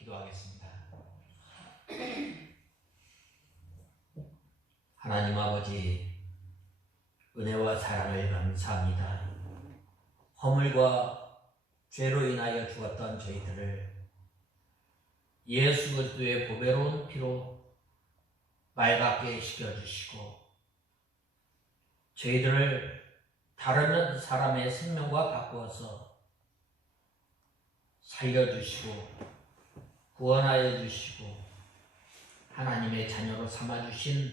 기도하겠습니다. 하나님 아버지, 은혜와 사랑을 감사합니다. 허물과 죄로 인하여 죽었던 저희들을 예수 그리스도의 보배로운 피로 맑게 씻겨주시고 저희들을 다른 사람의 생명과 바꾸어서 살려주시고 구원하여 주시고 하나님의 자녀로 삼아주신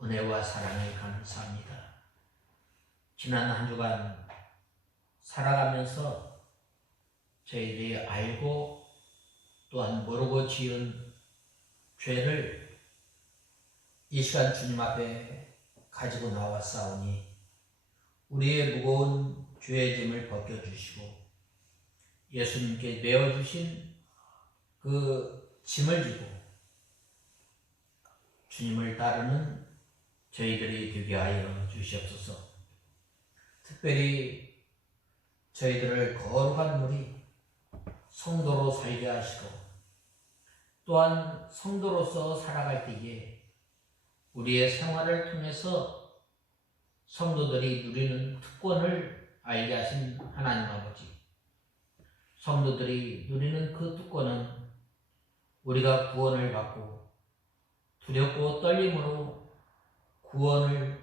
은혜와 사랑을 감사합니다. 지난 한 주간 살아가면서 저희들이 알고 또한 모르고 지은 죄를 이 시간 주님 앞에 가지고 나왔사오니 우리의 무거운 죄의 짐을 벗겨주시고 예수님께 내어주신 그 짐을 지고 주님을 따르는 저희들이 되게 하여 주시옵소서. 특별히 저희들을 거룩한 무리 성도로 살게 하시고 또한 성도로서 살아갈 때에 우리의 생활을 통해서 성도들이 누리는 특권을 알게 하신 하나님 아버지, 성도들이 누리는 그 특권은 우리가 구원을 받고 두렵고 떨림으로 구원을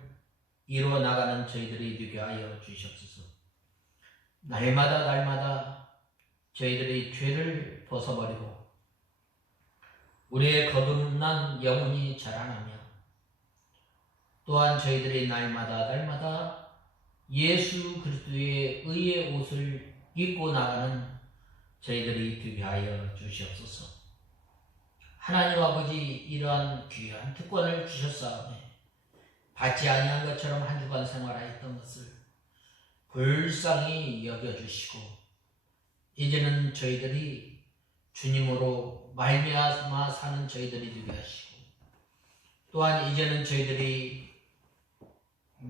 이루어 나가는 저희들이 되게 하여 주시옵소서. 날마다 저희들이 죄를 벗어버리고 우리의 거듭난 영혼이 자라나며 또한 저희들이 날마다 예수 그리스도의 의의 옷을 입고 나가는 저희들이 되게 하여 주시옵소서. 하나님 아버지, 이러한 귀한 특권을 주셨사오니 받지 아니한 것처럼 한 주간 생활하였던 것을 불쌍히 여겨주시고 이제는 저희들이 주님으로 말미암아 사는 저희들이 되게 하시고 또한 이제는 저희들이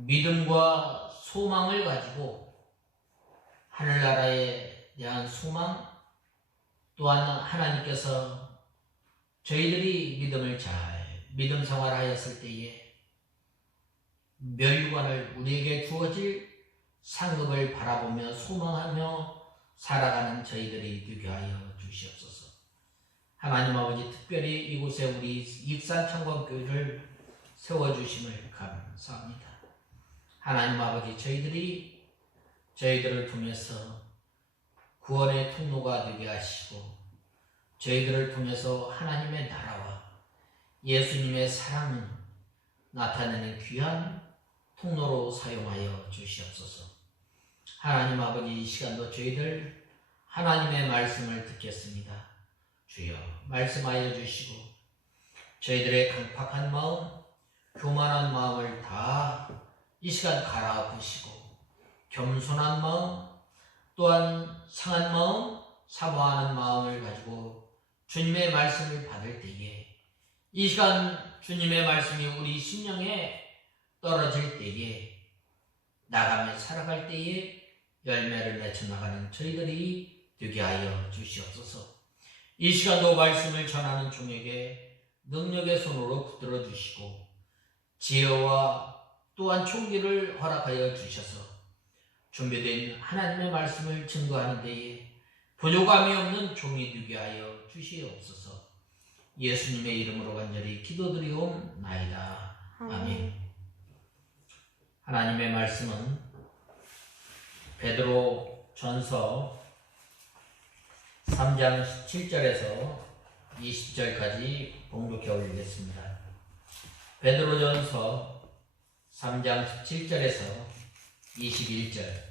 믿음과 소망을 가지고 하늘나라에 대한 소망 또한 하나님께서 저희들이 믿음 생활하였을 때에 멸류관을 우리에게 주어질 상급을 바라보며 소망하며 살아가는 저희들이 되게 하여 주시옵소서. 하나님 아버지, 특별히 이곳에 우리 익산청광교회를 세워주심을 감사합니다. 하나님 아버지, 저희들을 통해서 구원의 통로가 되게 하시고 저희들을 통해서 하나님의 나라와 예수님의 사랑을 나타내는 귀한 통로로 사용하여 주시옵소서. 하나님 아버지, 이 시간도 저희들 하나님의 말씀을 듣겠습니다. 주여 말씀하여 주시고 저희들의 강팍한 마음, 교만한 마음을 다 이 시간 갈아엎으시고 겸손한 마음 또한 상한 마음, 사모하는 마음을 가지고 주님의 말씀을 받을 때에 이 시간 주님의 말씀이 우리 심령에 떨어질 때에 나가며 살아갈 때에 열매를 맺혀 나가는 저희들이 되게 하여 주시옵소서. 이 시간도 말씀을 전하는 종에게 능력의 손으로 붙들어 주시고 지혜와 또한 총기를 허락하여 주셔서 준비된 하나님의 말씀을 증거하는 데에 부족함이 없는 종이 되게 하여 주시옵소서. 예수님의 이름으로 간절히 기도드리옵나이다. 아멘. 하나님의 말씀은 베드로 전서 3장 17절에서 20절까지 봉독해 올리겠습니다. 베드로 전서 3장 17절에서 21절.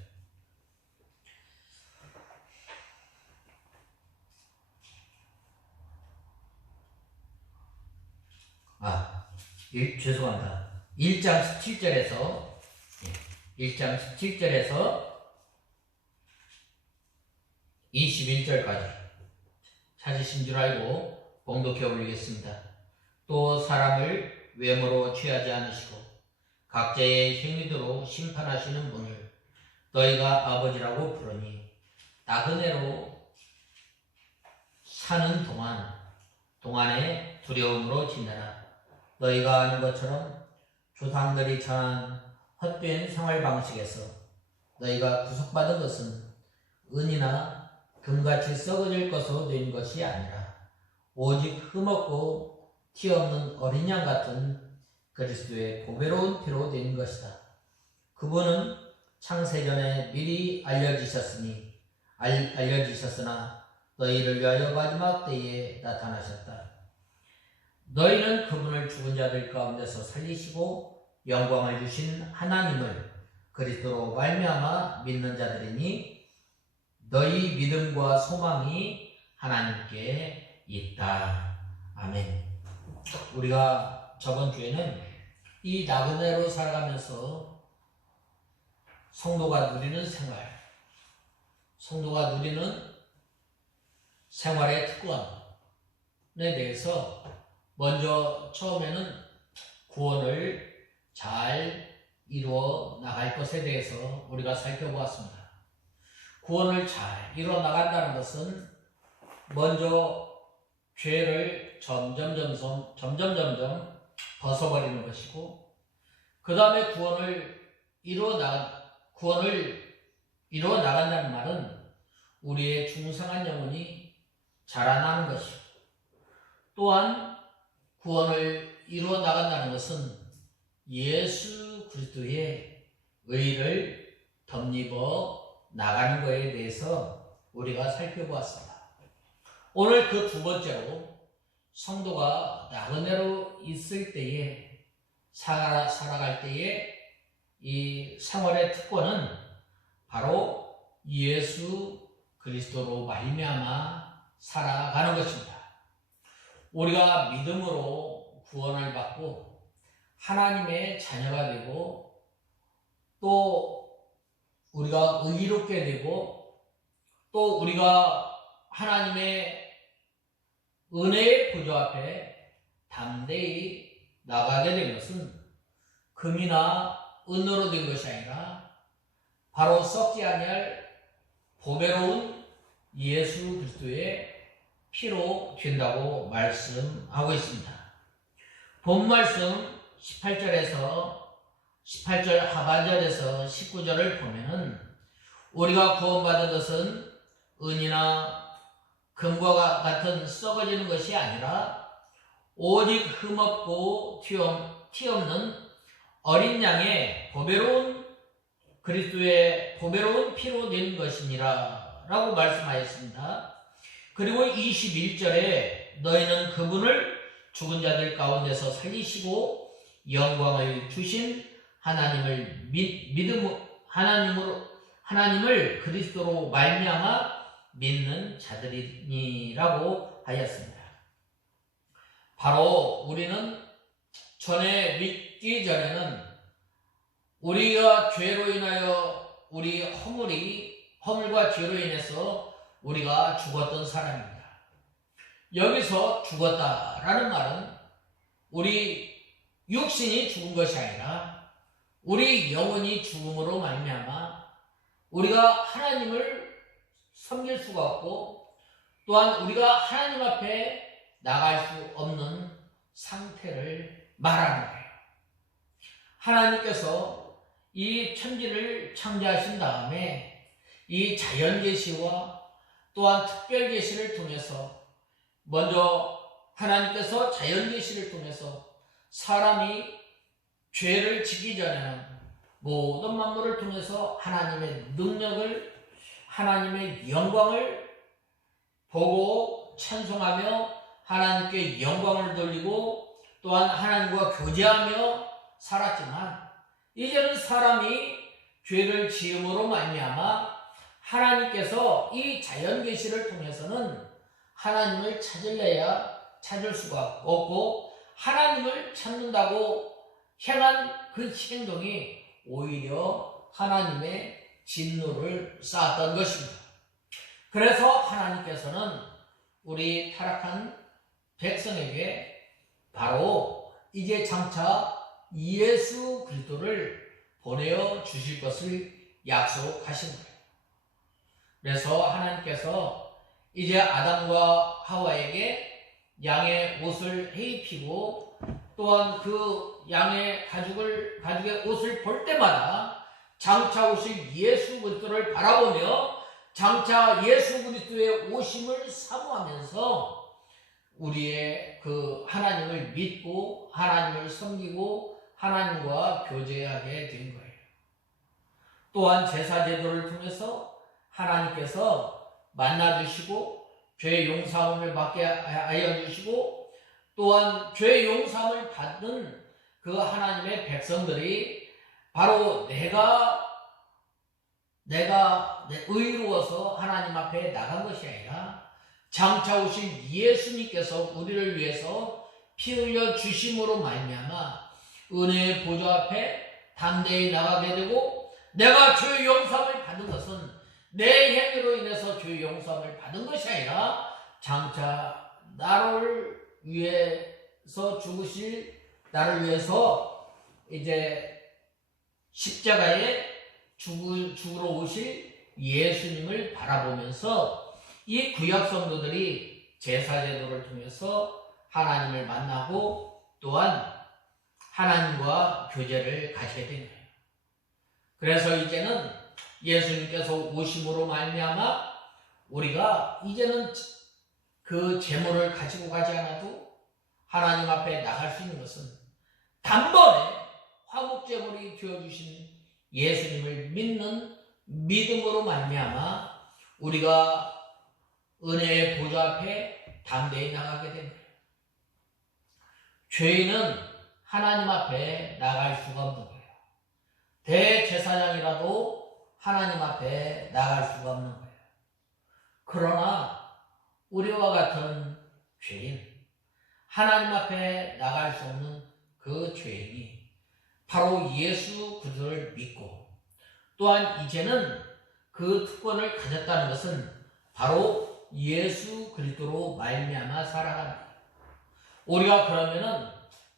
죄송합니다. 1장 17절에서 21절까지 찾으신 줄 알고 봉독해 올리겠습니다. 또 사람을 외모로 취하지 않으시고 각자의 행위대로 심판하시는 분을 너희가 아버지라고 부르니 나그네로 사는 동안에 두려움으로 지내라. 너희가 아는 것처럼 조상들이 전한 헛된 생활 방식에서 너희가 구속받은 것은 은이나 금같이 썩어질 것으로 된 것이 아니라 오직 흠없고 티 없는 어린 양 같은 그리스도의 보배로운 피로 된 것이다. 그분은 창세전에 미리 알려지셨으나 너희를 위하여 마지막 때에 나타나셨다. 너희는 그분을 죽은 자들 가운데서 살리시고 영광을 주신 하나님을 그리스도로 말미암아 믿는 자들이니 너희 믿음과 소망이 하나님께 있다. 아멘. 우리가 저번 주에는 이 나그네로 살아가면서 성도가 누리는 생활의 특권에 대해서 먼저 처음에는 구원을 잘 이루어 나갈 것에 대해서 우리가 살펴보았습니다. 구원을 잘 이루어 나간다는 것은 먼저 죄를 점점 벗어버리는 것이고, 그 다음에 구원을 이루어 나간다는 말은 우리의 중생한 영혼이 자라나는 것이고, 또한 구원을 이루어 나간다는 것은 예수 그리스도의 의를 덧입어 나가는 것에 대해서 우리가 살펴보았습니다. 오늘 그 두 번째로 성도가 나그네로 있을 때에 살아갈 때에 이 생활의 특권은 바로 예수 그리스도로 말미암아 살아가는 것입니다. 우리가 믿음으로 구원을 받고 하나님의 자녀가 되고 또 우리가 의롭게 되고 또 우리가 하나님의 은혜의 보좌 앞에 담대히 나가게 된 것은 금이나 은으로 된 것이 아니라 바로 썩지 아니할 보배로운 예수 그리스도의 피로 된다고 말씀하고 있습니다. 본 말씀 18절 하반절에서 19절을 보면은 우리가 구원받은 것은 은이나 금과 같은 썩어지는 것이 아니라 오직 흠없고 티 없는 어린 양의 그리스도의 보배로운 피로 된 것이니라 라고 말씀하였습니다. 그리고 21절에 너희는 그분을 죽은 자들 가운데서 살리시고 영광을 주신 하나님을 하나님을 그리스도로 말미암아 믿는 자들이니라고 하였습니다. 바로 우리는 믿기 전에는 우리가 죄로 인하여 우리 허물과 죄로 인해서 우리가 죽었던 사람입니다. 여기서 죽었다라는 말은 우리 육신이 죽은 것이 아니라 우리 영혼이 죽음으로 말미암아 우리가 하나님을 섬길 수가 없고 또한 우리가 하나님 앞에 나갈 수 없는 상태를 말하는 거예요. 하나님께서 이 천지를 창조하신 다음에 이 자연계시와 또한 특별계시를 통해서 먼저 하나님께서 자연계시를 통해서 사람이 죄를 짓기 전에는 모든 만물을 통해서 하나님의 능력을 하나님의 영광을 보고 찬송하며 하나님께 영광을 돌리고 또한 하나님과 교제하며 살았지만 이제는 사람이 죄를 지음으로 말미암아 하나님께서 이 자연계시를 통해서는 하나님을 찾을래야 찾을 수가 없고 하나님을 찾는다고 행한 그 행동이 오히려 하나님의 진노를 쌓았던 것입니다. 그래서 하나님께서는 우리 타락한 백성에게 바로 이제 장차 예수 그리스도를 보내어 주실 것을 약속하신 거예요. 그래서 하나님께서 이제 아담과 하와에게 양의 옷을 해입히고 또한 그 양의 가죽의 옷을 볼 때마다 장차 오실 예수 그리스도를 바라보며 장차 예수 그리스도의 오심을 사모하면서 우리의 그 하나님을 믿고 하나님을 섬기고 하나님과 교제하게 된 거예요. 또한 제사 제도를 통해서 하나님께서 만나주시고 죄의 용서함을 받게 하여 주시고 또한 죄의 용서함을 받는 그 하나님의 백성들이 바로 내가 의로워서 하나님 앞에 나간 것이 아니라 장차 오신 예수님께서 우리를 위해서 피 흘려 주심으로 말미암아 은혜의 보좌 앞에 담대히 나가게 되고 내가 죄의 용서함을 받은 것은 내 행위로 인해서 죄의 용서함을 받은 것이 아니라 장차 나를 위해서 죽으실 나를 위해서 이제 십자가에 죽으러 오실 예수님을 바라보면서 이 구약 성도들이 제사 제도를 통해서 하나님을 만나고 또한 하나님과 교제를 가지게 된 거예요. 그래서 이제는 예수님께서 오심으로 말미암아 우리가 이제는 그 제물을 가지고 가지 않아도 하나님 앞에 나갈 수 있는 것은 단번에 화목제물이 되어주신 예수님을 믿는 믿음으로 말미암아 우리가 은혜의 보좌 앞에 담대히 나가게 됩니다. 죄인은 하나님 앞에 나갈 수가 없는 거예요. 대제사장이라도 하나님 앞에 나갈 수가 없는 거예요. 그러나 우리와 같은 죄인, 하나님 앞에 나갈 수 없는 그 죄인이 바로 예수 그리스도를 믿고 또한 이제는 그 특권을 가졌다는 것은 바로 예수 그리스도로 말미암아 살아간다. 우리가 그러면은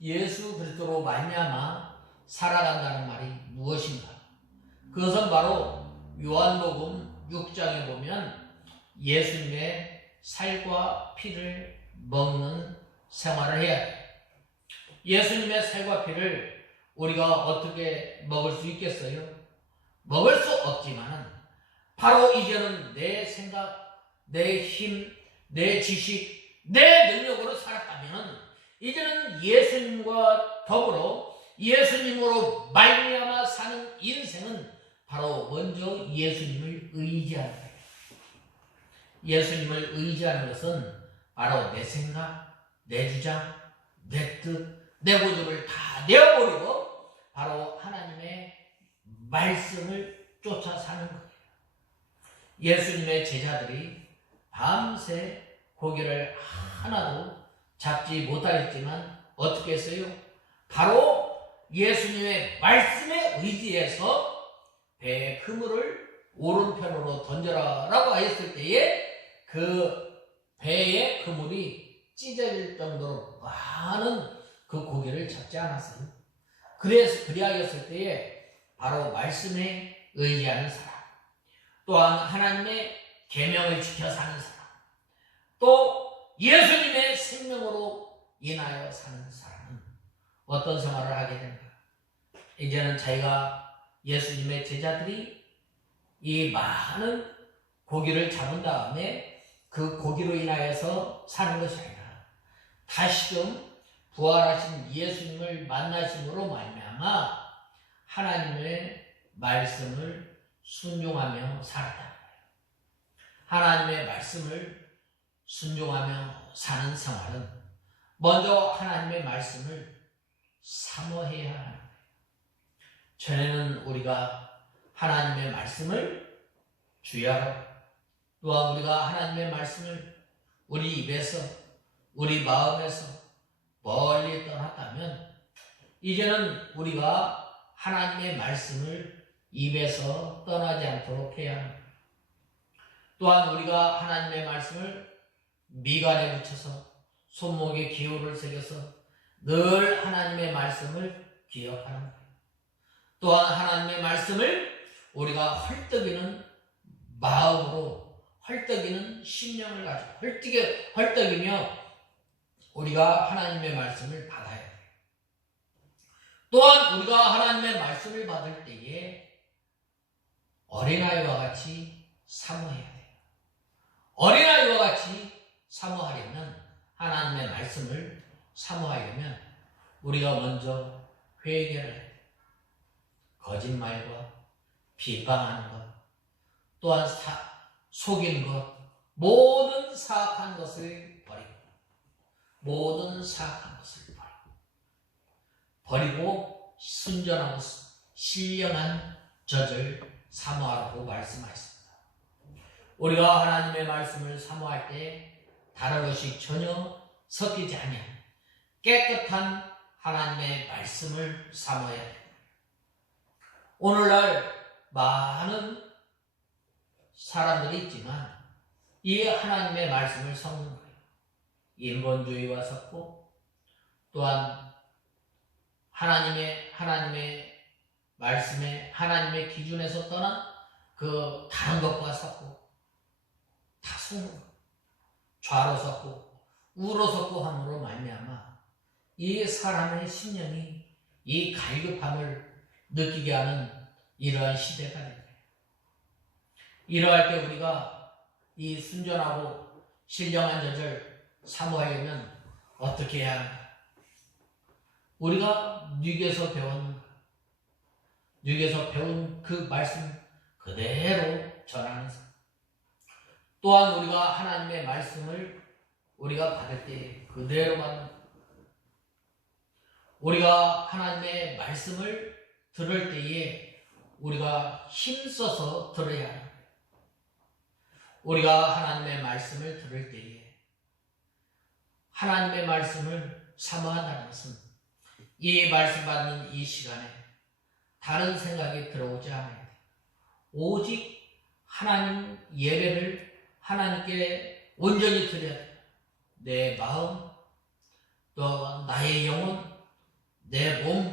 예수 그리스도로 말미암아 살아간다는 말이 무엇인가? 그것은 바로 요한복음 6장에 보면 예수님의 살과 피를 먹는 생활을 해야 돼요. 예수님의 살과 피를 우리가 어떻게 먹을 수 있겠어요? 먹을 수 없지만 바로 이제는 내 생각, 내 힘, 내 지식, 내 능력으로 살았다면 이제는 예수님과 더불어 예수님으로 말미암아 사는 인생은 바로 먼저 예수님을 의지하는 거예요. 예수님을 의지하는 것은 바로 내 생각, 내 주장, 내 뜻, 내 구조를 다 내어버리고 바로 하나님의 말씀을 쫓아 사는 거예요. 예수님의 제자들이 밤새 고기를 하나도 잡지 못하겠지만 어떻게 했어요? 바로 예수님의 말씀에 의지해서 배의 그물을 오른편으로 던져라 라고 하였을 때에 그 배의 그물이 찢어질 정도로 많은 그 고기를 잡지 않았어요. 그리하였을 때에 바로 말씀에 의지하는 사람, 또한 하나님의 계명을 지켜 사는 사람, 또 예수님의 생명으로 인하여 사는 사람은 어떤 생활을 하게 된가? 이제는 자기가 예수님의 제자들이 이 많은 고기를 잡은 다음에 그 고기로 인하여서 사는 것이 아니라 다시금 부활하신 예수님을 만나심으로 말미암아 하나님의 말씀을 순종하며 살았다. 하나님의 말씀을 순종하며 사는 생활은 먼저 하나님의 말씀을 사모해야 하는 거예요. 전에는 우리가 하나님의 말씀을 주야로, 또한 우리가 하나님의 말씀을 우리 입에서 우리 마음에서 멀리 떠났다면 이제는 우리가 하나님의 말씀을 입에서 떠나지 않도록 해야 합니다. 또한 우리가 하나님의 말씀을 미간에 붙여서 손목에 기호를 새겨서 늘 하나님의 말씀을 기억하는 거예요. 또한 하나님의 말씀을 우리가 헐떡이는 마음으로 헐떡이는 심령을 가지고 헐떡이며 우리가 하나님의 말씀을 받아야 돼요. 또한 우리가 하나님의 말씀을 받을 때에 어린아이와 같이 사모해야 돼요. 어린아이와 같이 사모하려면, 하나님의 말씀을 사모하려면 우리가 먼저 회개를 해야 돼요. 거짓말과 비방하는 것, 또한 속이는 것, 모든 사악한 것을 버리고, 모든 사악한 것을 버리고 순전하고 신령한 젖을 사모하라고 말씀하셨습니다. 우리가 하나님의 말씀을 사모할 때 다른 것이 전혀 섞이지 아니한 깨끗한 하나님의 말씀을 사모해야 됩니다. 오늘날 많은 사람들이 있지만 이 하나님의 말씀을 섞는 거예요. 인본주의와 섞고, 또한 하나님의 말씀에, 하나님의 기준에서 떠난 그 다른 것과 섞고, 다 섞는 거예요. 좌로 섞고 우로 섞고 함으로 말미암아 이 사람의 심령이 이 갈급함을 느끼게 하는 이러한 시대가 됩니다. 이러할 때 우리가 이 순전하고 신령한 젖을 사모하려면 어떻게 해야 하는가? 우리가 뉘개서 배운 그 말씀 그대로 전하는 삶. 또한 우리가 하나님의 말씀을 우리가 받을 때 그대로 받는, 우리가 하나님의 말씀을 들을 때에 우리가 힘써서 들어야 합니다. 우리가 하나님의 말씀을 들을 때에 하나님의 말씀을 사모한다는 것은 이 말씀 받는 이 시간에 다른 생각이 들어오지 않아야 돼요. 오직 하나님 예배를 하나님께 온전히 드려야 돼요. 내 마음, 또 나의 영혼, 내 몸,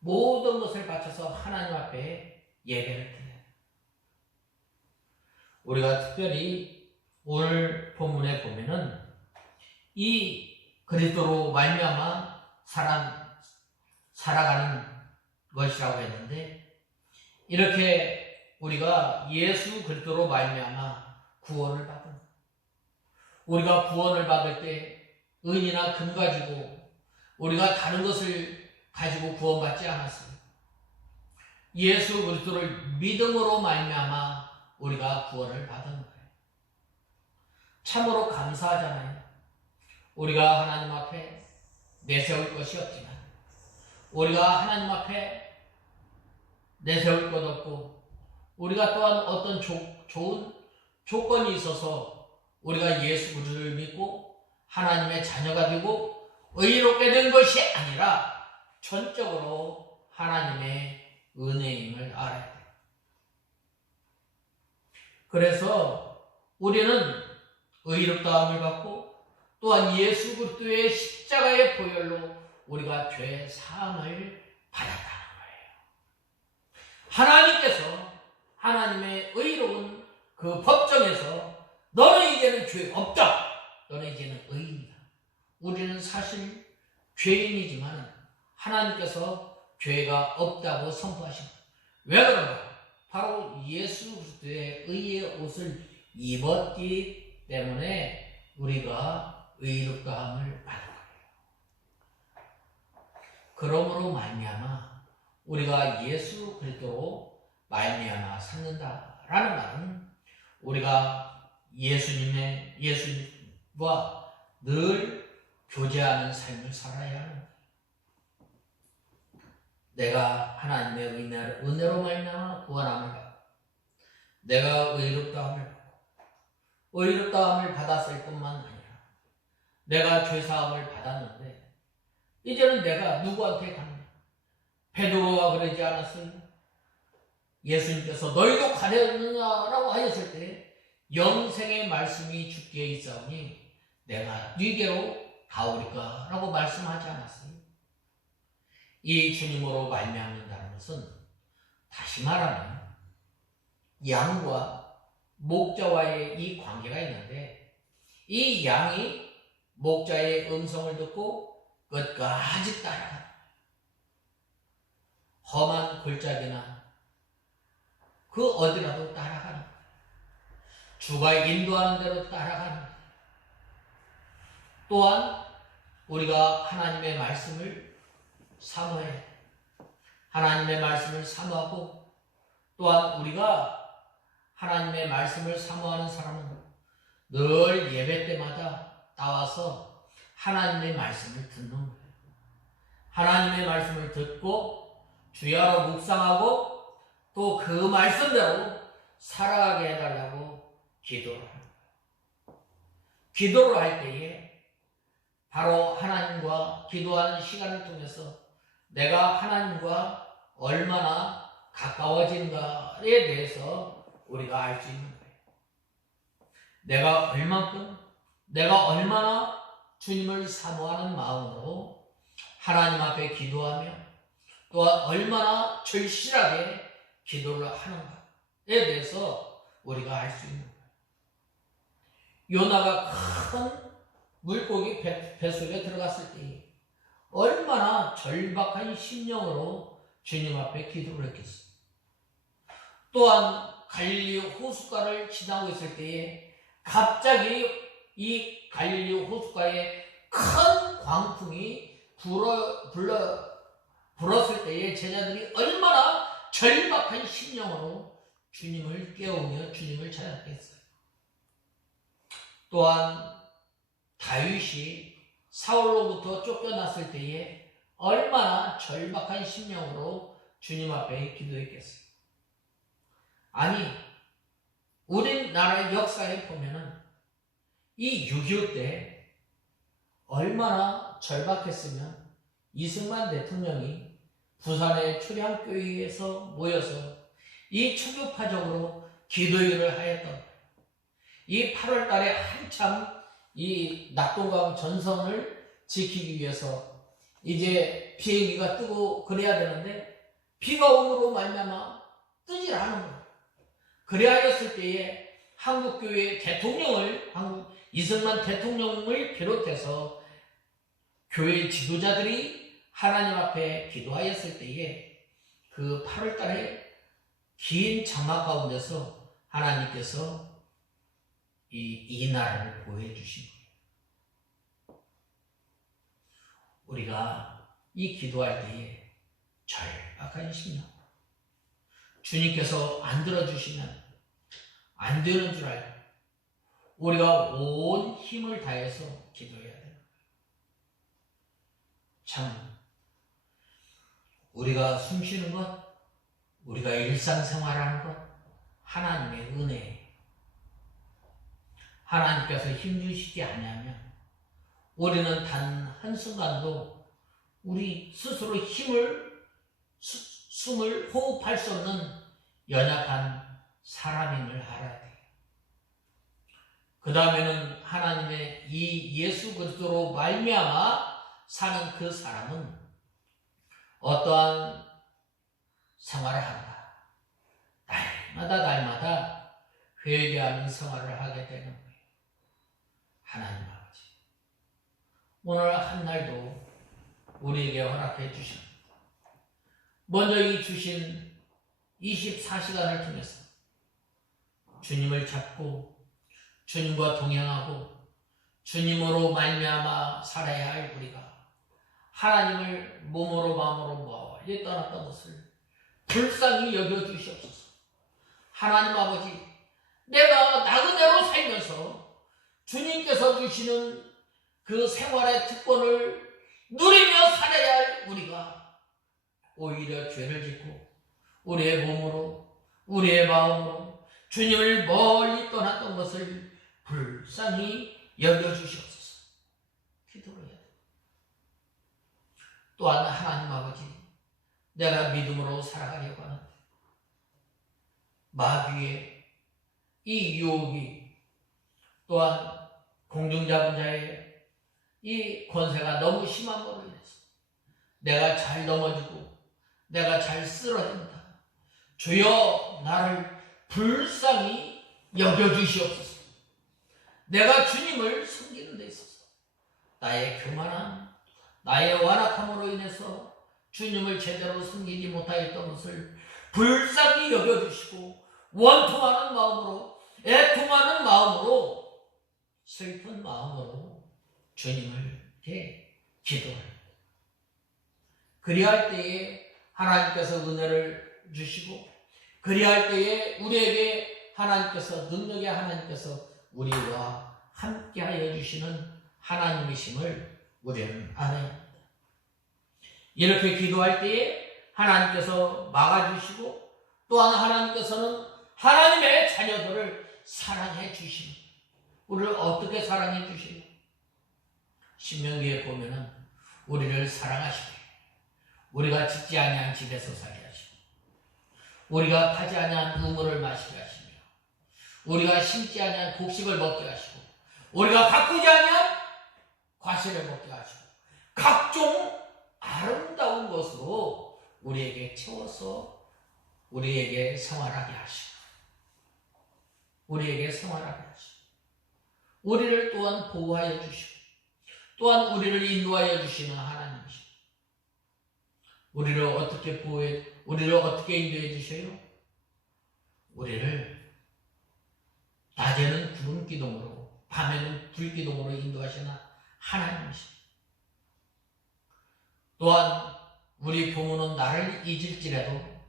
모든 것을 바쳐서 하나님 앞에 예배를 드려야 돼요. 우리가 특별히 오늘 본문에 보면은 이 그리스도로 말미암아 살아가는 것이라고 했는데, 이렇게 우리가 예수 그리스도로 말미암아 구원을 받은, 우리가 구원을 받을 때 은이나 금 가지고 우리가 다른 것을 가지고 구원받지 않았어요. 예수 그리스도를 믿음으로 말미암아 우리가 구원을 받은 거예요. 참으로 감사하잖아요. 우리가 하나님 앞에 내세울 것이 없지만, 우리가 하나님 앞에 내세울 것 없고, 우리가 또한 어떤 좋은 조건이 있어서 우리가 예수 그리스도를 믿고 하나님의 자녀가 되고 의롭게 된 것이 아니라 전적으로 하나님의 은혜임을 알아야 돼요. 그래서 우리는 의롭다함을 받고, 또한 예수 그리스도의 십자가의 보혈로 우리가 죄 사함을 받았다는 거예요. 하나님께서 하나님의 의로운 그 법정에서 너는 이제는 죄 없다, 너는 이제는 의인이다. 우리는 사실 죄인이지만 하나님께서 죄가 없다고 선포하십니다. 왜 그런가? 바로 예수 그리스도의 의의 옷을 입었기 때문에 우리가 의롭다함을 받은 거예요. 그러므로 말미암아 우리가 예수 그리스도로 말미암아 살는다라는 말은 우리가 예수님과 늘 교제하는 삶을 살아야 하는 거예요. 내가 하나님의 은혜로 말미암아 구원함을 받고, 내가 의롭다함을 받고, 의롭다함을 받았을 뿐만 아니라 내가 죄사함을 받았는데 이제는 내가 누구한테 가느냐? 베드로가 그러지 않았어요? 예수님께서 너희도 가려느냐라고 하셨을 때 영생의 말씀이 주께 있사오니 내가 네게로 가오리까 라고 말씀하지 않았어요? 이 주님으로 말미암는다는 것은 다시 말하면 양과 목자와의 이 관계가 있는데, 이 양이 목자의 음성을 듣고 끝까지 따라가는, 험한 골짜기나 그 어디라도 따라가는, 주가 인도하는 대로 따라가는, 또한 우리가 하나님의 말씀을 사모해, 하나님의 말씀을 사모하고, 또한 우리가 하나님의 말씀을 사모하는 사람은 늘 예배 때마다 나와서 하나님의 말씀을 듣는 거예요. 하나님의 말씀을 듣고 주야로 묵상하고 또 그 말씀대로 살아가게 해달라고 기도를 합니다. 기도를 할 때에 바로 하나님과 기도하는 시간을 통해서 내가 하나님과 얼마나 가까워진가에 대해서 우리가 알 수 있는 거예요. 내가 얼마나 주님을 사모하는 마음으로 하나님 앞에 기도하며 또한 얼마나 절실하게 기도를 하는가에 대해서 우리가 알 수 있는 거예요. 요나가 큰 물고기 뱃속에 들어갔을 때 얼마나 절박한 심령으로 주님 앞에 기도를 했겠어요. 또한 갈릴리 호숫가를 지나고 있을 때에 갑자기 이 갈릴리 호숫가에 큰 광풍이 불었을 때에 제자들이 얼마나 절박한 심령으로 주님을 깨우며 주님을 찬양했어요. 또한 다윗이 사울로부터 쫓겨났을 때에 얼마나 절박한 심령으로 주님 앞에 기도했겠어요. 아니, 우리나라의 역사에 보면은 이 6.25 때 얼마나 절박했으면 이승만 대통령이 부산의 초량교회에서 모여서 이 초교파적으로 기도회를 하였던 거예요. 이 8월 달에 한참 이 낙동강 전선을 지키기 위해서 이제 비행기가 뜨고 그래야 되는데 비가 오므로 말미암아 뜨질 않은 거예요. 그래하였을 때에 한국교회 대통령을, 이승만 대통령을 비롯해서 교회 지도자들이 하나님 앞에 기도하였을 때에 그 8월 달에 긴 장막 가운데서 하나님께서 이 나라를 보호해 주신 거예요. 우리가 이 기도할 때에 절박한 심령, 주님께서 안 들어주시면 안 되는 줄 알고 우리가 온 힘을 다해서 기도해야 돼요. 참, 우리가 숨쉬는 것, 우리가 일상생활하는 것, 하나님의 은혜예요. 하나님께서 힘주시지 않으면 우리는 단 한순간도 우리 스스로 숨을 호흡할 수 없는 연약한 사람임을 알아야 돼요. 그 다음에는 하나님의 이 예수 그리스도로 말미암아 사는 그 사람은 어떠한 생활을 한다. 날마다 회개하는 생활을 하게 되는 거예요. 하나님 아버지, 오늘 한 날도 우리에게 허락해 주십니다. 먼저 이 주신 24시간을 통해서 주님을 잡고 주님과 동행하고 주님으로 말미암아 살아야 할 우리가 하나님을 몸으로 마음으로 멀리 떠났던 것을 불쌍히 여겨주시옵소서. 하나님 아버지, 내가 나그네로 살면서 주님께서 주시는 그 생활의 특권을 누리며 살아야 할 우리가 오히려 죄를 짓고 우리의 몸으로 우리의 마음으로 주님을 멀리 떠났던 것을 불쌍히 여겨주시옵소서. 기도를 해야 돼요. 또한 하나님 아버지, 내가 믿음으로 살아가려고 하는데 마귀의 이 유혹이 또한 공중자분자의 이 권세가 너무 심함으로 인해서 내가 잘 넘어지고 내가 잘 쓰러진다. 주여 나를 불쌍히 여겨주시옵소서. 내가 주님을 섬기는 데 있어서 나의 교만함, 나의 완악함으로 인해서 주님을 제대로 섬기지 못하였던 것을 불쌍히 여겨주시고 원통하는 마음으로, 애통하는 마음으로, 슬픈 마음으로 주님을 기도합니다. 그리할 때에 하나님께서 은혜를 주시고, 그리할 때에 우리에게 하나님께서, 능력의 하나님께서 우리와 함께하여 주시는 하나님이심을 우리는 알아야 합니다. 이렇게 기도할 때에 하나님께서 막아주시고, 또한 하나님께서는 하나님의 자녀들을 사랑해 주시는, 우리를 어떻게 사랑해 주시는, 신명기에 보면은 우리를 사랑하시고, 우리가 짓지 아니한 집에서 살게 하시고, 우리가 파지 아니한 우물을 마시게 하시며, 우리가 심지 아니한 곡식을 먹게 하시고, 우리가 가꾸지 아니한 과실을 먹게 하시고, 각종 아름다운 것으로 우리에게 채워서 우리에게 생활하게 하시고, 우리에게 생활하게 하시고, 우리를 또한 보호하여 주시고, 또한 우리를 인도하여 주시는 하나님이시고, 우리를 어떻게 보호해, 우리를 어떻게 인도해 주셔요? 우리를 낮에는 구름 기둥으로, 밤에는 불 기둥으로 인도하시는 하나님이시고, 또한 우리 부모는 나를 잊을지라도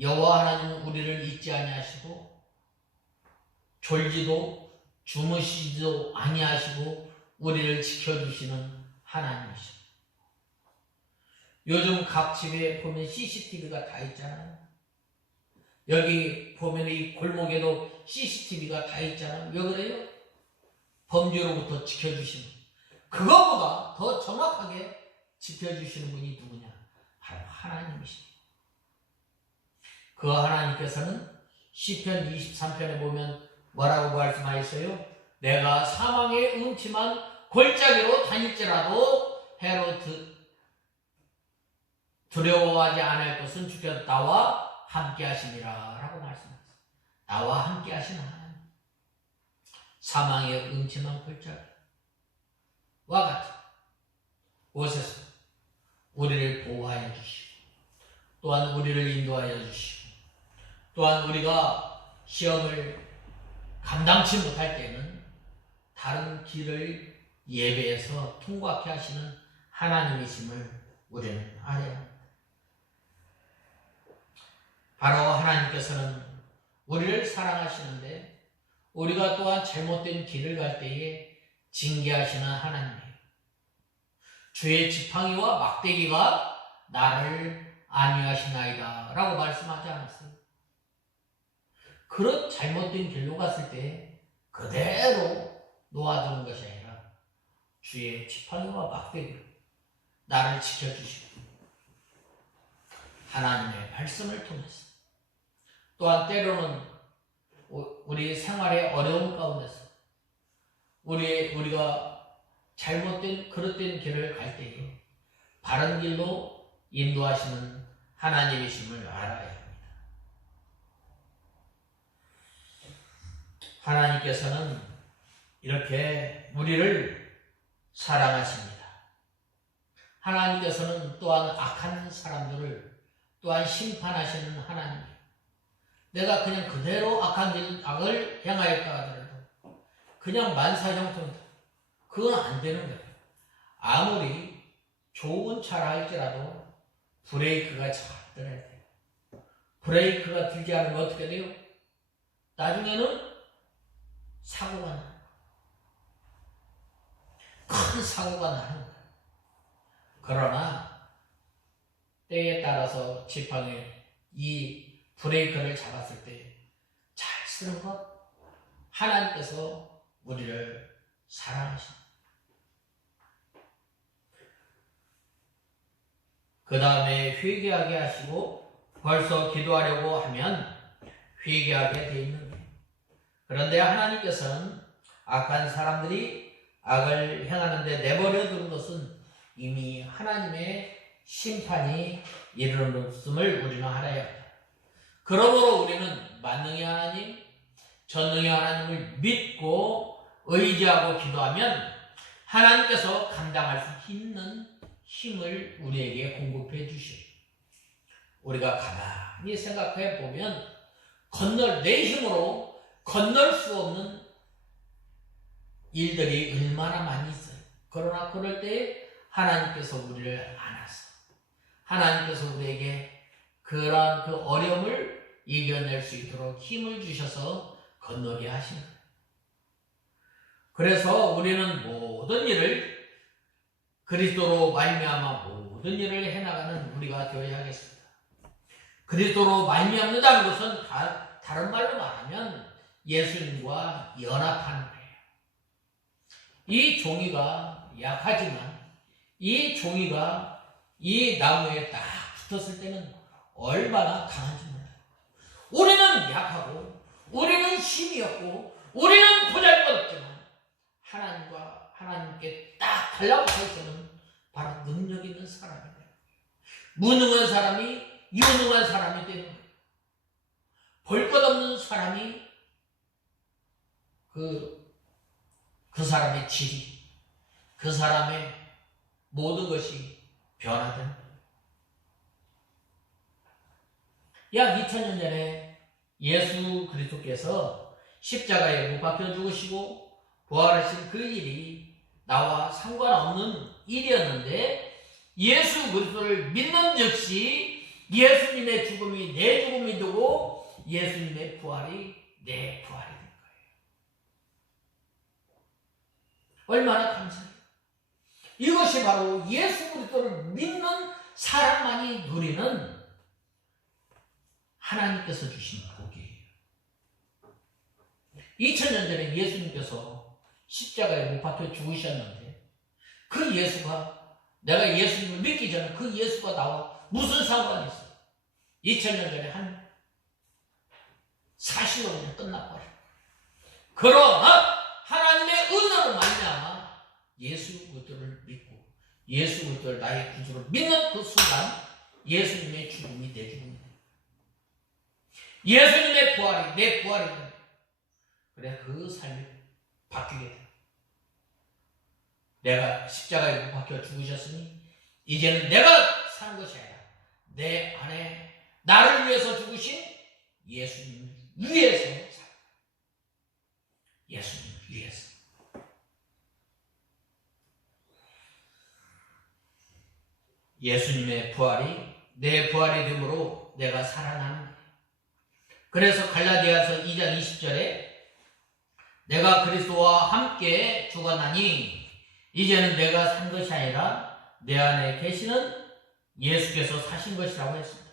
여호와 하나님은 우리를 잊지 아니하시고, 졸지도 주무시지도 아니하시고 우리를 지켜주시는 하나님이시고, 요즘 각 집에 보면 CCTV가 다 있잖아요. 여기 보면 이 골목에도 CCTV가 다 있잖아요. 왜 그래요? 범죄로부터 지켜주시는, 그것보다 더 정확하게 지켜주시는 분이 누구냐? 바로 하나님이십니다. 그 하나님께서는 시편 23편에 보면 뭐라고 말씀하셨어요? 내가 사망의 음침한 골짜기로 다닐지라도 해로 두려워하지 않을 것은 주께서 나와 함께 하심이라 라고 말씀하셨어요. 나와 함께 하시는 하나님, 사망의 음침한 골짜기와 같은 곳에서 우리를 보호하여 주시고, 또한 우리를 인도하여 주시고, 또한 우리가 시험을 감당치 못할 때는 다른 길을 예배해서 통과케 하시는 하나님이심을 우리는 알아야 합니다. 바로 하나님께서는 우리를 사랑하시는데, 우리가 또한 잘못된 길을 갈 때에 징계하시는 하나님이에요. 주의 지팡이와 막대기가 나를 안위하시나이다 라고 말씀하지 않았어요. 그런 잘못된 길로 갔을 때 그대로 놓아두는 것이 아니라 주의 지팡이와 막대기로 나를 지켜주시고, 하나님의 말씀을 통해서, 또한 때로는 우리 생활의 어려움 가운데서 우리가 잘못된 그릇된 길을 갈 때에 바른 길로 인도하시는 하나님이심을 알아야 합니다. 하나님께서는 이렇게 우리를 사랑하십니다. 하나님께서는 또한 악한 사람들을 또한 심판하시는 하나님이에요. 내가 그냥 그대로 악을 행하였다 하더라도 그냥 만사형통이다, 그건 안 되는 거예요. 아무리 좋은 차라 할지라도 브레이크가 잘 들어야 돼요. 브레이크가 들지 않으면 어떻게 돼요? 나중에는 사고가 나요. 큰 사고가 나는 거예요. 그러나 때에 따라서 지팡이에 이 브레이크를 잡았을 때 잘 쓰는 것, 하나님께서 우리를 사랑하십니다. 그 다음에 회개하게 하시고, 벌써 기도하려고 하면 회개하게 되어 있는 거예요. 그런데 하나님께서는 악한 사람들이 악을 행하는데 내버려 두는 것은 이미 하나님의 심판이 이르렀음을 우리는 알아야 합니다. 그러므로 우리는 만능의 하나님, 전능의 하나님을 믿고 의지하고 기도하면 하나님께서 감당할 수 있는 힘을 우리에게 공급해 주셔요. 우리가 가만히 생각해 보면 내 힘으로 건널 수 없는 일들이 얼마나 많이 있어요. 그러나 그럴 때 하나님께서 우리를 안아서 하나님께서 우리에게 그러한 그 어려움을 이겨낼 수 있도록 힘을 주셔서 건너게 하신 거예요. 그래서 우리는 모든 일을 그리스도로 말미암아 모든 일을 해나가는 우리가 되어야 하겠습니다. 그리스도로 말미암는다는 것은 다른 말로 말하면 예수님과 연합하는 거예요. 이 종이가 약하지만 이 종이가 이 나무에 딱 붙었을 때는 얼마나 강한지 몰라요. 우리는 약하고 우리는 힘이 없고 우리는 보잘것없지만 하나님께 딱 달라붙어 있으면 바로 능력 있는 사람이 돼요. 무능한 사람이 유능한 사람이 되는 거예요. 볼 것 없는 사람이 그 사람의 질이, 그 사람의 모든 것이 변화되는 거예요. 약 2000년 전에 예수 그리스도께서 십자가에 못 박혀 죽으시고 부활하신 그 일이 나와 상관없는 일이었는데 예수 그리스도를 믿는 즉시 예수님의 죽음이 내 죽음이 되고 예수님의 부활이 내 부활이 된 거예요. 얼마나 감사해요. 이것이 바로 예수 그리스도를 믿는 사람만이 누리는 하나님께서 주신 복이에요. 2000년 전에 예수님께서 십자가에 못 박혀 죽으셨는데 그 예수가 내가 예수님을 믿기 전에 그 예수가 나와 무슨 상관이 있어요? 2000년 전에 한 40년 그냥 끝나버려요. 그러나 하나님의 은혜로 말미암아 예수 그리스도를 믿고 예수 그리스도를 나의 구주로 믿는 그 순간 예수님의 죽음이 내 죽음이 돼요. 예수님의 부활이 내 부활이 돼요. 그래 그 삶이 바뀌게 돼요. 내가 십자가에 못 박혀 죽으셨으니 이제는 내가 사는 것이 아니라 내 안에 나를 위해서 죽으신 예수님을 위해서 살아요. 예수님을 위해서. 예수님의 부활이 내 부활이 되므로 내가 살아나는 거예요. 그래서 갈라디아서 2장 20절에 내가 그리스도와 함께 죽었나니 이제는 내가 산 것이 아니라 내 안에 계시는 예수께서 사신 것이라고 했습니다.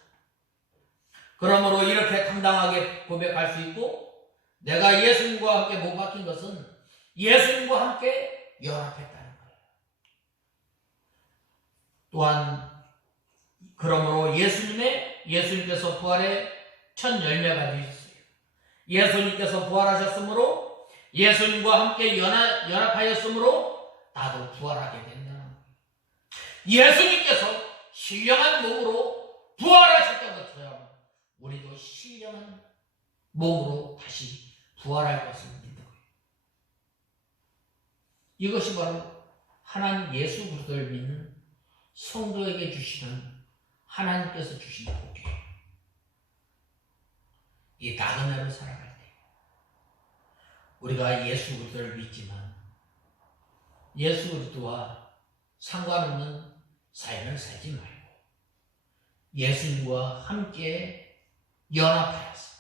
그러므로 이렇게 당당하게 고백할 수 있고 내가 예수님과 함께 못 박힌 것은 예수님과 함께 연합했다는 거예요. 또한 그러므로 예수님께서 부활의 첫 열매가 되셨어요. 예수님께서 부활하셨으므로 예수님과 함께 연합하였으므로 나도 부활하게 된다는 거예요. 예수님께서 신령한 몸으로 부활하셨던 것처럼 우리도 신령한 몸으로 다시 부활할 것을 믿는 거예요. 이것이 바로 하나님 예수 그리스도를 믿는 성도에게 주시는 하나님께서 주신 복이에요. 이 나그네로 살아갈 때 우리가 예수 그리스도를 믿지만 예수 그리스도와 상관없는 삶을 살지 말고 예수님과 함께 연합하여서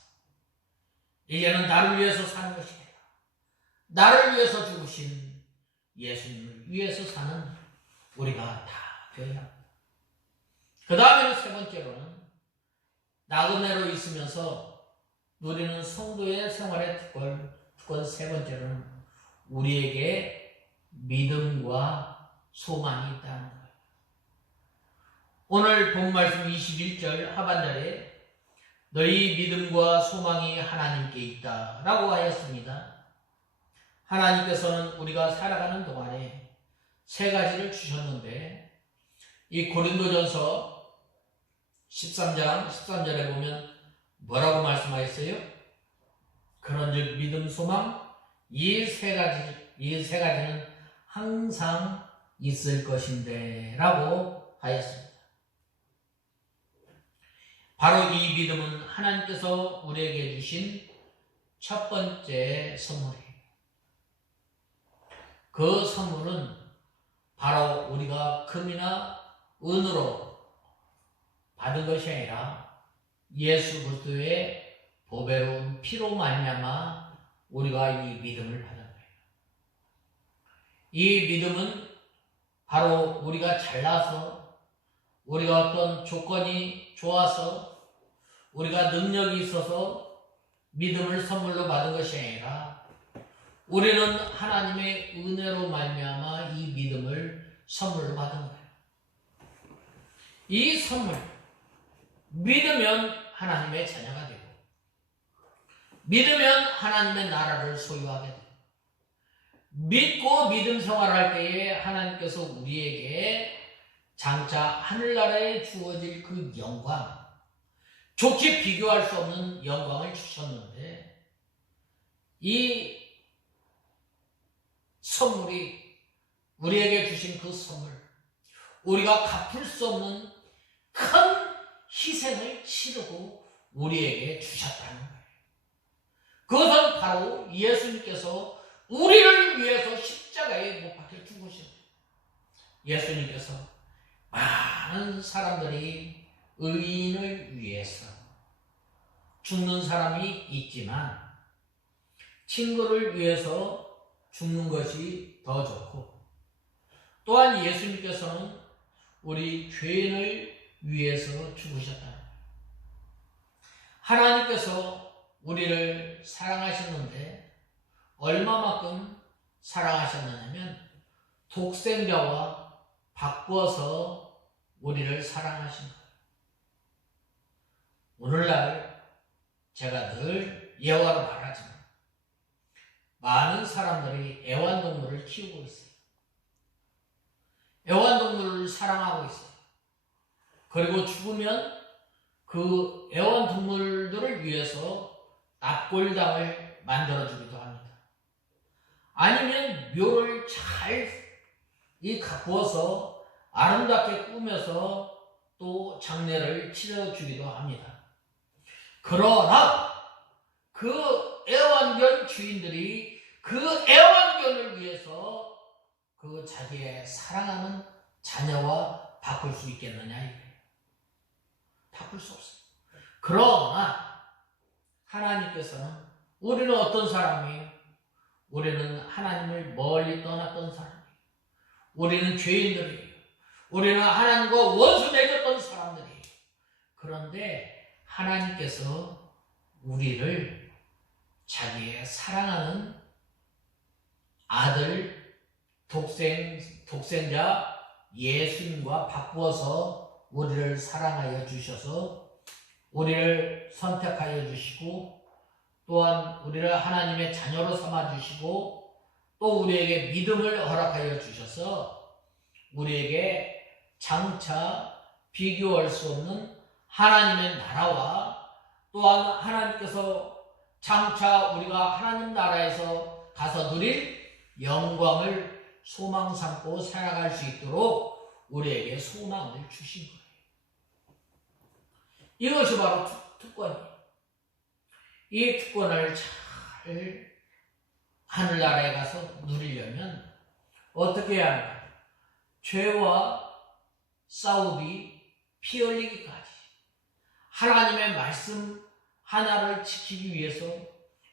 이제는 나를 위해서 사는 것이 아니라 나를 위해서 죽으신 예수님을 위해서 사는 우리가 다 되어야 합니다. 그 다음에 세 번째로는 나그네로 있으면서 누리는 성도의 생활의 특권 세 번째로는 우리에게 믿음과 소망이 있다는 거예요. 오늘 본 말씀 21절 하반절에 너희 믿음과 소망이 하나님께 있다 라고 하였습니다. 하나님께서는 우리가 살아가는 동안에 세 가지를 주셨는데 이 고린도전서 13장 13절에 보면 뭐라고 말씀하셨어요? 그런즉 믿음, 소망 이 세 가지는 항상 있을 것인데라고 하였습니다. 바로 이 믿음은 하나님께서 우리에게 주신 첫 번째 선물이에요. 그 선물은 바로 우리가 금이나 은으로 받은 것이 아니라 예수 그리스도의 보배로운 피로 말미암아 우리가 이 믿음을 받은 거예요. 이 믿음은 바로 우리가 잘나서, 우리가 어떤 조건이 좋아서, 우리가 능력이 있어서 믿음을 선물로 받은 것이 아니라 우리는 하나님의 은혜로 말미암아 이 믿음을 선물로 받은 거예요. 이 선물, 믿으면 하나님의 자녀가 되고, 믿으면 하나님의 나라를 소유하게 되고, 믿고 믿음 생활할 때에 하나님께서 우리에게 장차 하늘나라에 주어질 그 영광, 좋게 비교할 수 없는 영광을 주셨는데, 이 선물이, 우리에게 주신 그 선물, 우리가 갚을 수 없는 큰 희생을 치르고 우리에게 주셨다는 거예요. 그것은 바로 예수님께서 우리를 위해서 십자가에 못 박혀 죽으신 거예요. 예수님께서 많은 사람들이 의인을 위해서 죽는 사람이 있지만 친구를 위해서 죽는 것이 더 좋고, 또한 예수님께서는 우리 죄인을 위해서 죽으셨다. 하나님께서 우리를 사랑하셨는데 얼마만큼 사랑하셨느냐면 독생자와 바꾸어서 우리를 사랑하신 거예요. 오늘날 제가 늘 예화로 말하지만 많은 사람들이 애완동물을 키우고 있어요. 애완동물을 사랑하고 있어요. 그리고 죽으면 그 애완동물들을 위해서 납골당을 만들어주기도 합니다. 아니면 묘를 잘 가꾸어서 아름답게 꾸며서 또 장례를 치러주기도 합니다. 그러나 그 애완견 주인들이 그 애완견을 위해서 그 자기의 사랑하는 자녀와 바꿀 수 있겠느냐 이거예요. 바꿀 수 없어요. 그러나 하나님께서는, 우리는 어떤 사람이에요? 우리는 하나님을 멀리 떠났던 사람이에요. 우리는 죄인들이에요. 우리는 하나님과 원수 맺었던 사람들이에요. 그런데 하나님께서 우리를 자기의 사랑하는 아들, 독생자 예수님과 바꾸어서 우리를 사랑하여 주셔서 우리를 선택하여 주시고, 또한 우리를 하나님의 자녀로 삼아 주시고, 또 우리에게 믿음을 허락하여 주셔서 우리에게 장차 비교할 수 없는 하나님의 나라와, 또한 하나님께서 장차 우리가 하나님 나라에서 가서 누릴 영광을 소망 삼고 살아갈 수 있도록 우리에게 소망을 주신 거예요. 이것이 바로 특권이에요. 이 특권을 잘 하늘나라에 가서 누리려면 어떻게 해야 하는가? 죄와 싸우기, 피 흘리기까지 하나님의 말씀 하나를 지키기 위해서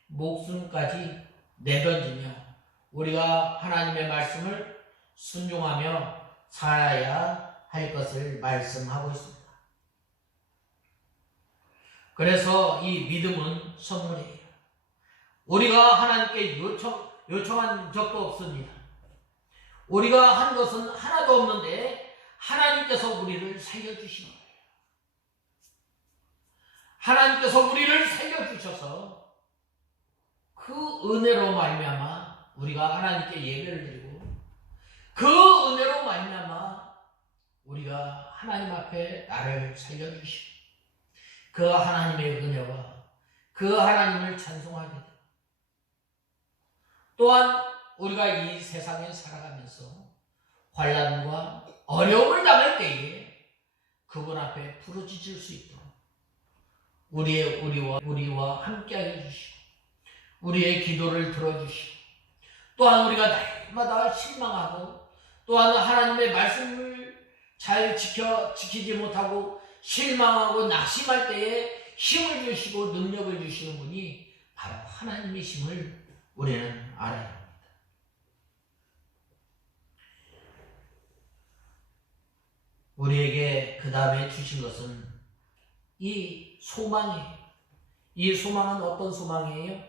목숨까지 내던지며 우리가 하나님의 말씀을 순종하며 살아야 할 것을 말씀하고 있습니다. 그래서 이 믿음은 선물이에요. 우리가 하나님께 요청한 적도 없습니다. 우리가 한 것은 하나도 없는데 하나님께서 우리를 살려주신 거예요. 하나님께서 우리를 살려주셔서 그 은혜로 말미암아 우리가 하나님께 예배를 드리고, 그 은혜로 말미암아 우리가 하나님 앞에 나를 살려주시고, 그 하나님의 은혜와 그 하나님을 찬송하게 되고, 또한 우리가 이 세상에 살아가면서 환난과 어려움을 당할 때에 그분 앞에 부르짖을 수 있도록 우리와 함께하여 주시고 우리의 기도를 들어주시고 또한 우리가 날마다 실망하고 또한 하나님의 말씀을 잘 지키지 못하고 실망하고 낙심할 때에 힘을 주시고 능력을 주시는 분이 바로 하나님이심을 우리는 알아야 합니다. 우리에게 그 다음에 주신 것은 이 소망이에요. 이 소망은 어떤 소망이에요?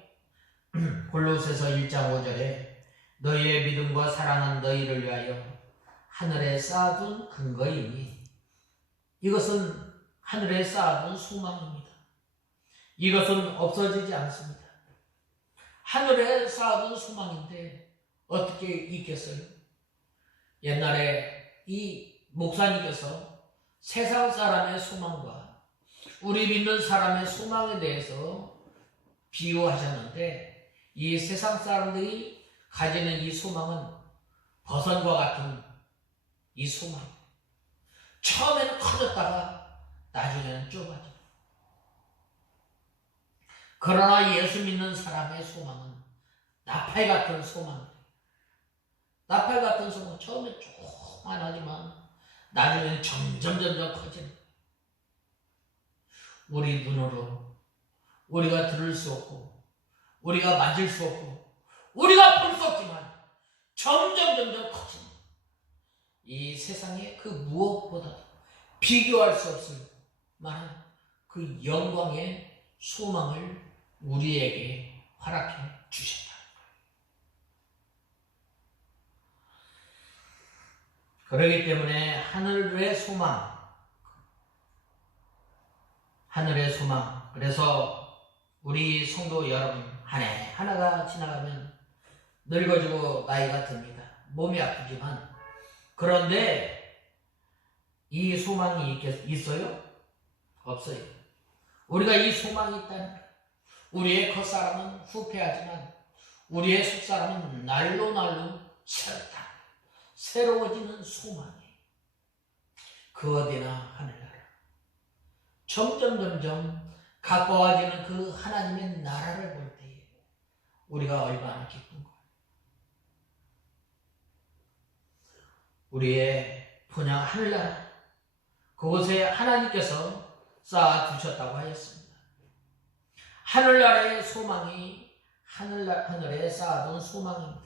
골로새서 1장 5절에 너희의 믿음과 사랑은 너희를 위하여 하늘에 쌓아둔 근거이니 이것은 하늘에 쌓아둔 소망입니다. 이것은 없어지지 않습니다. 하늘에 쌓아둔 소망인데 어떻게 있겠어요? 옛날에 이 목사님께서 세상 사람의 소망과 우리 믿는 사람의 소망에 대해서 비유하셨는데 이 세상 사람들이 가지는 이 소망은 버선과 같은 이 소망. 처음에는 커졌다가 나중에는 좁아져. 그러나 예수 믿는 사람의 소망은 나팔 같은 소망이에요. 나팔 같은 소망은 처음에 조그만하지만 나중에는 점점 커지는 거예요. 우리 눈으로 우리가 들을 수 없고 우리가 만질 수 없고 우리가 볼 수 없지만 점점 커지는 이 세상의 그 무엇보다 비교할 수 없을 만한 그 영광의 소망을 우리에게 허락해 주셨다. 그렇기 때문에 하늘의 소망. 그래서 우리 성도 여러분 한 해 하나가 지나가면 늙어지고 나이가 듭니다. 몸이 아프지만 그런데 이 소망이 있어요? 없어요. 우리가 이 소망이 있다는 거예요. 우리의 겉사람은 후패하지만 우리의 속사람은 날로 새로워지는 소망이 그 어디나 하늘나라. 점점 가까워지는 그 하나님의 나라를 볼 때에 우리가 얼마나 기쁜 거예요. 우리의 분양 하늘나라 그곳에 하나님께서 쌓아두셨다고 하였습니다. 하늘나라의 소망이 하늘에 쌓아둔 소망입니다.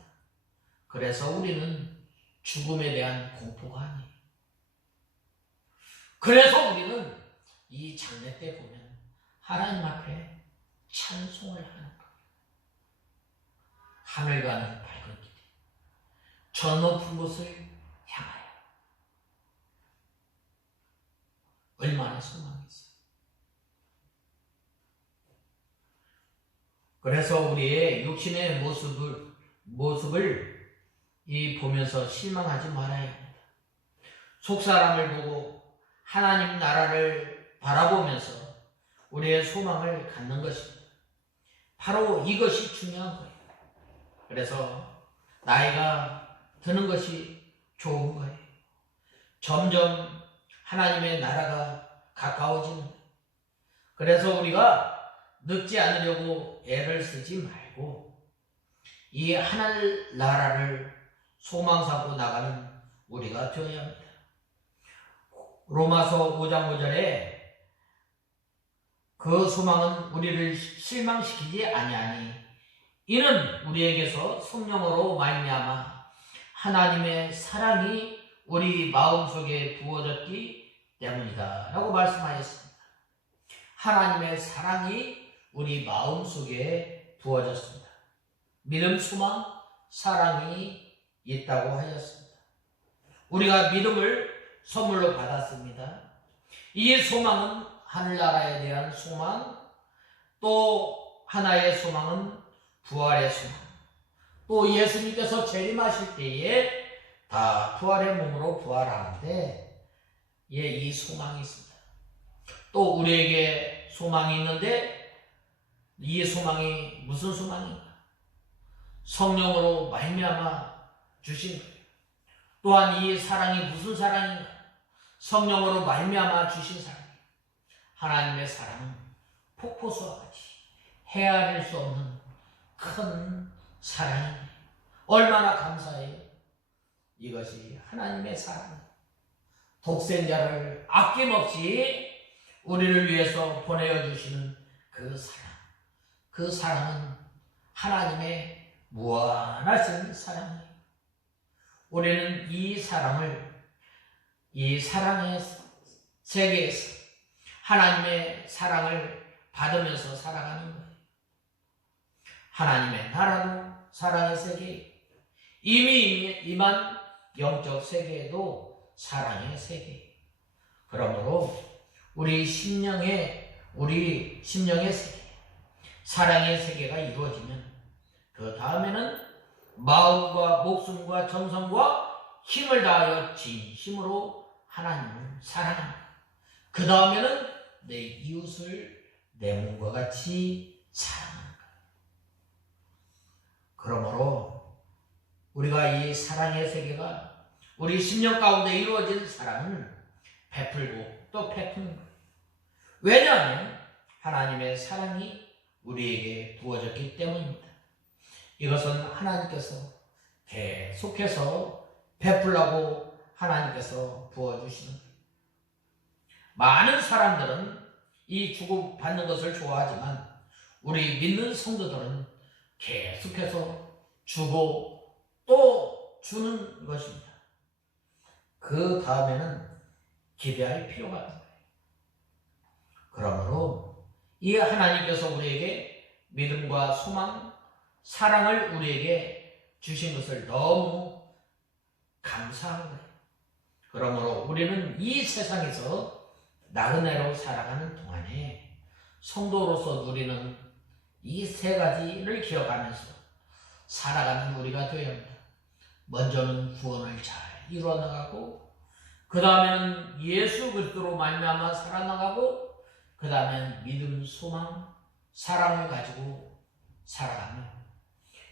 그래서 우리는 죽음에 대한 공포가 아니에요. 그래서 우리는 이 장례 때 보면 하나님 앞에 찬송을 하는 거예요. 하늘과는 밝은 길, 저 높은 곳을 향하여. 얼마나 소망이 있어요. 그래서 우리의 육신의 모습을 보면서 실망하지 말아야 합니다. 속사람을 보고 하나님 나라를 바라보면서 우리의 소망을 갖는 것입니다. 바로 이것이 중요한 거예요. 그래서 나이가 드는 것이 좋은 거예요. 점점 하나님의 나라가 가까워지는 거예요. 그래서 우리가 늙지 않으려고 애를 쓰지 말고 이 하늘 나라를 소망 삼고 나가는 우리가 되어야 합니다. 로마서 5장 5절에 그 소망은 우리를 실망시키지 아니하니 이는 우리에게서 성령으로 말미암아 하나님의 사랑이 우리 마음속에 부어졌기 때문이다 라고 말씀하셨습니다. 하나님의 사랑이 우리 마음속에 부어졌습니다. 믿음, 소망, 사랑이 있다고 하였습니다. 우리가 믿음을 선물로 받았습니다. 이 소망은 하늘나라에 대한 소망, 또 하나의 소망은 부활의 소망, 또 예수님께서 재림하실 때에 다 부활의 몸으로 부활하는데 이 소망이 있습니다. 또 우리에게 소망이 있는데 이 소망이 무슨 소망인가? 성령으로 말미암아 주신 거예요. 또한 이 사랑이 무슨 사랑인가? 성령으로 말미암아 주신 사랑이에요. 하나님의 사랑은 폭포수와 같이 헤아릴 수 없는 큰 사랑이에요. 얼마나 감사해요. 이것이 하나님의 사랑이에요. 독생자를 아낌없이 우리를 위해서 보내어 주시는 그 사랑. 그 사랑은 하나님의 무한하신 사랑이에요. 우리는 이 사랑을, 이 사랑의 세계에서 하나님의 사랑을 받으면서 살아가는 거예요. 하나님의 나라도 사랑의 세계, 이미 임한 영적 세계에도 사랑의 세계. 그러므로 우리 심령의 세계, 사랑의 세계가 이루어지면 그 다음에는 마음과 목숨과 정성과 힘을 다하여 진심으로 하나님을 사랑합니다. 그 다음에는 내 이웃을 내 몸과 같이 사랑합니다. 그러므로 우리가 이 사랑의 세계가 우리 심령 가운데 이루어진 사랑을 베풀고 또 베푸는 거예요. 왜냐하면 하나님의 사랑이 우리에게 부어졌기 때문입니다. 이것은 하나님께서 계속해서 베풀라고 하나님께서 부어주시는 거예요. 많은 사람들은 이 주고받는 것을 좋아하지만 우리 믿는 성도들은 계속해서 주고 또 주는 것입니다. 그 다음에는 기대할 필요가 없는 거예요. 그러므로 이 하나님께서 우리에게 믿음과 소망, 사랑을 우리에게 주신 것을 너무 감사한 거예요. 그러므로 우리는 이 세상에서 나그네로 살아가는 동안에 성도로서 누리는 이 세 가지를 기억하면서 살아가는 우리가 되어야 합니다. 먼저는 구원을 잘 이루어나가고, 그 다음에는 예수 그리스도로 말미암아 살아나가고, 그 다음엔 믿음, 소망, 사랑을 가지고 살아가며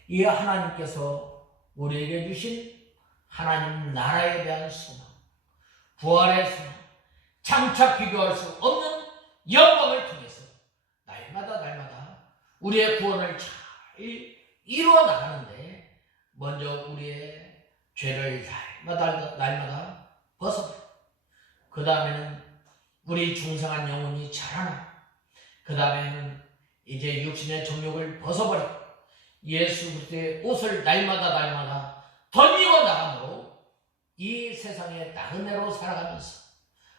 이 하나님께서 우리에게 주신 하나님 나라에 대한 소망, 부활의 소망, 장차 비교할 수 없는 영광을 통해서 날마다 우리의 구원을 잘 이루어 나가는데 먼저 우리의 죄를 날마다 벗어버려. 그 다음에는 우리 중생한 영혼이 자라나, 그 다음에는 이제 육신의 정욕을 벗어버리고 예수 그리스도의 옷을 날마다 던지고 나감으로 이 세상의 나그네로 살아가면서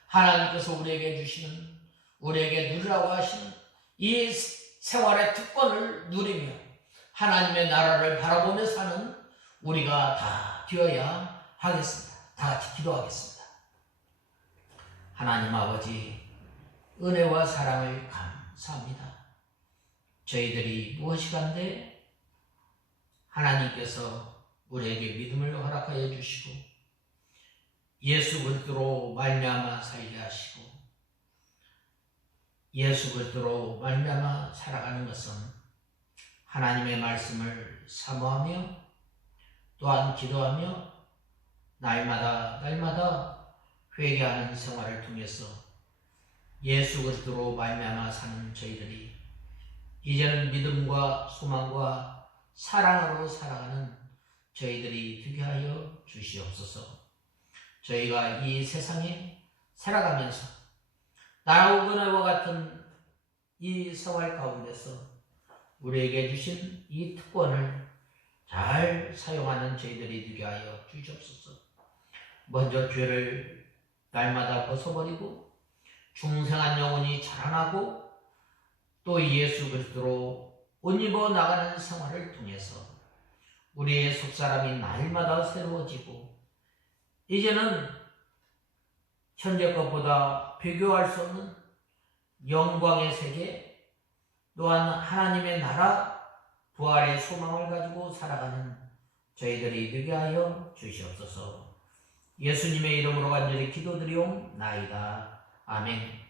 하나님께서 우리에게 주시는, 우리에게 누리라고 하시는 이 생활의 특권을 누리며 하나님의 나라를 바라보며 사는 우리가 다 되어야 하겠습니다. 다 같이 기도하겠습니다. 하나님 아버지, 은혜와 사랑을 감사합니다. 저희들이 무엇이간데 하나님께서 우리에게 믿음을 허락하여 주시고 예수 그리스도로 말미암아 살게 하시고 예수 그리스도로 말미암아 살아가는 것은 하나님의 말씀을 사모하며 또한 기도하며 날마다 회개하는 생활을 통해서 예수 그리스도로 말미암아 사는 저희들이 이제는 믿음과 소망과 사랑으로 살아가는 저희들이 되게 하여 주시옵소서. 저희가 이 세상에 살아가면서 나라와 은혜와 같은 이 생활 가운데서 우리에게 주신 이 특권을 잘 사용하는 저희들이 되게 하여 주시옵소서. 먼저 죄를 날마다 벗어버리고 중생한 영혼이 자라나고 또 예수 그리스도로 옷 입어 나가는 생활을 통해서 우리의 속사람이 날마다 새로워지고 이제는 현재 것보다 비교할 수 없는 영광의 세계, 또한 하나님의 나라, 부활의 소망을 가지고 살아가는 저희들이 되게 하여 주시옵소서. 예수님의 이름으로 간절히 기도드리옵나이다. 아멘.